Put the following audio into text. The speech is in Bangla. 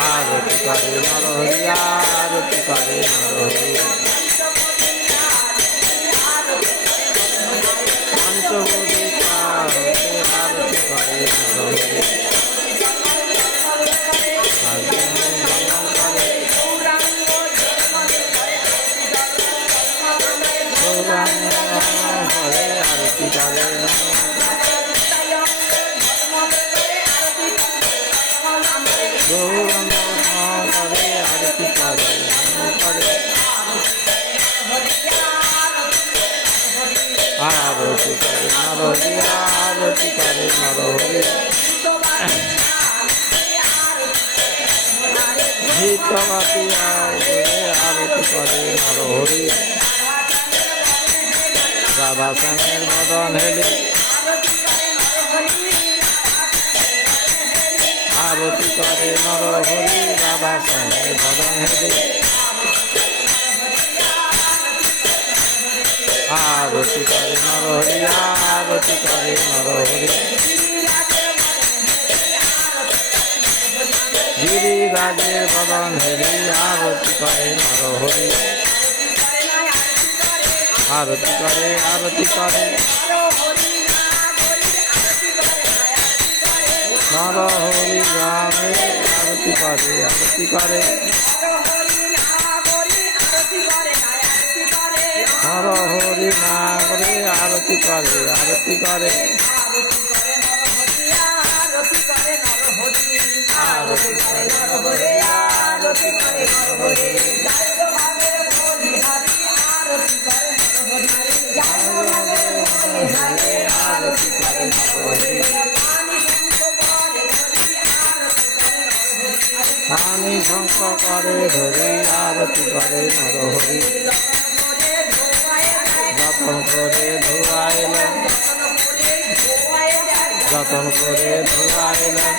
आरती करे नरहरि आरती करे नरहरि আরতি করে নরহরি আরতি করে নরহরি হিতমতি আরতি করে নরহরি মদন হেলে আরতি করে নরহরি রাধা শ্যামের মদন হেলি আরতি করে নরহরি আরতি করে নরহরি গিরিরাজের বদন হেরি আরতি করে নরহরি আরতি করে আরতি করে। নরহরি রামে আরতি করে আরতি করে। হর হরি না করে, আরতি করে। আরতি করে আরতি করে আরতি করে স্বামী শঙ্খ করে ধরে আরতি করে নরহরি। যতন করে ধুয়াইলেন যতন করে ধুয়াইলেন